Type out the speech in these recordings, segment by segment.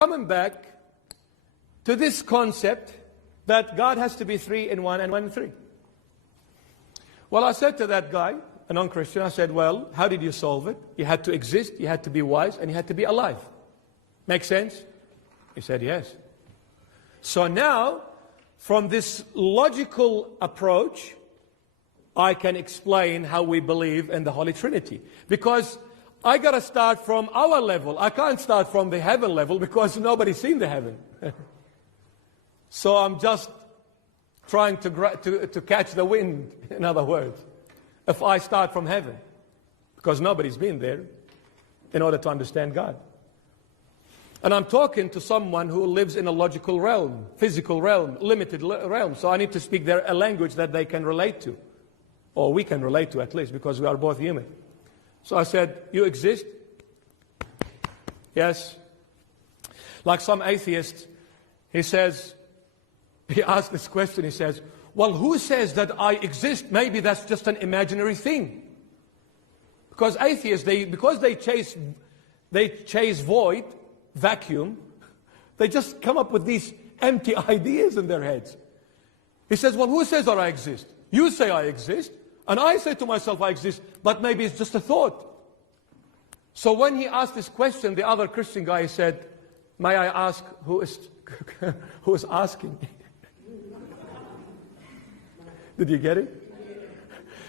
Coming back to this concept that God has to be three in one and one in three. Well, I said to that guy, a non-Christian, I said, well, how did you solve it? You had to exist, you had to be wise, and you had to be alive. Make sense? He said, yes. So now, from this logical approach, I can explain how we believe in the Holy Trinity. Because I got to start from our level. I can't start from the heaven level because nobody's seen the heaven. So I'm just trying to catch the wind, in other words, if I start from heaven. Because nobody's been there in order to understand God. And I'm talking to someone who lives in a logical realm, physical realm, limited realm. So I need to speak a language that they can relate to. Or we can relate to at least, because we are both human. So I said, you exist? Yes. Like some atheists, he asked this question, he says, well, who says that I exist? Maybe that's just an imaginary thing. Because atheists, because they chase void, vacuum, they just come up with these empty ideas in their heads. He says, well, who says that I exist? You say I exist, and I say to myself I exist, but maybe it's just a thought. So when he asked this question, the other Christian guy said, may I ask who is asking? Did you get it?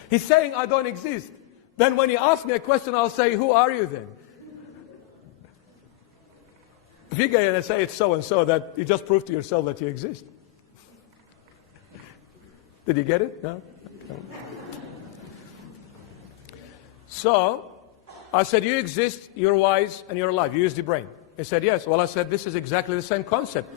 He's saying I don't exist. Then when he asks me a question, I'll say, who are you then? If you go and say it's so-and-so, that you just prove to yourself that you exist. Did you get it? No? Okay. So, I said, you exist, you're wise, and you're alive. You use the brain. He said, yes. Well, I said, this is exactly the same concept.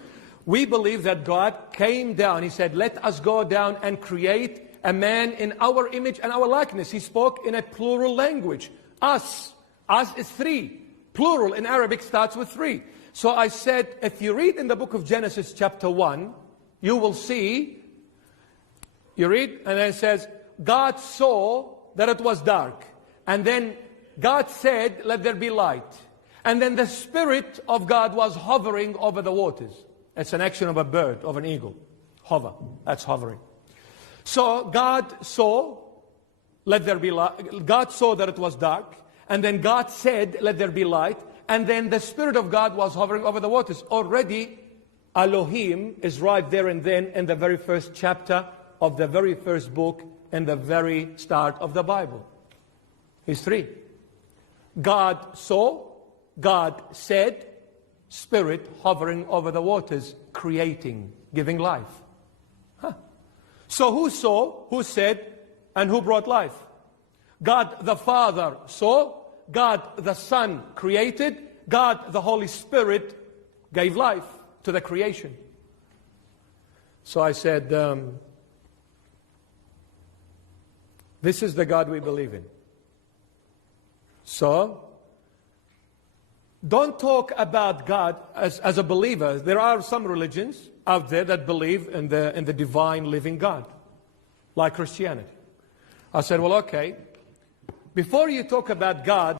We believe that God came down. He said, let us go down and create a man in our image and our likeness. He spoke in a plural language. Us. Us is three. Plural in Arabic starts with three. So I said, if you read in the book of Genesis chapter 1, you will see, you read, and then it says, God saw that it was dark. And then God said, let there be light. And then the Spirit of God was hovering over the waters. It's an action of a bird, of an eagle. Hover, that's hovering. So God saw, let there be light. God saw that it was dark. And then God said, let there be light. And then the Spirit of God was hovering over the waters. Already, Elohim is right there and then in the very first chapter of the very first book and the very start of the Bible. He's three. God saw, God said, Spirit hovering over the waters, creating, giving life. Huh. So who saw, who said, and who brought life? God the Father saw, God the Son created, God the Holy Spirit gave life to the creation. So I said, this is the God we believe in. So, don't talk about God as a believer. There are some religions out there that believe in the divine living God, like Christianity. I said, well, okay, before you talk about God,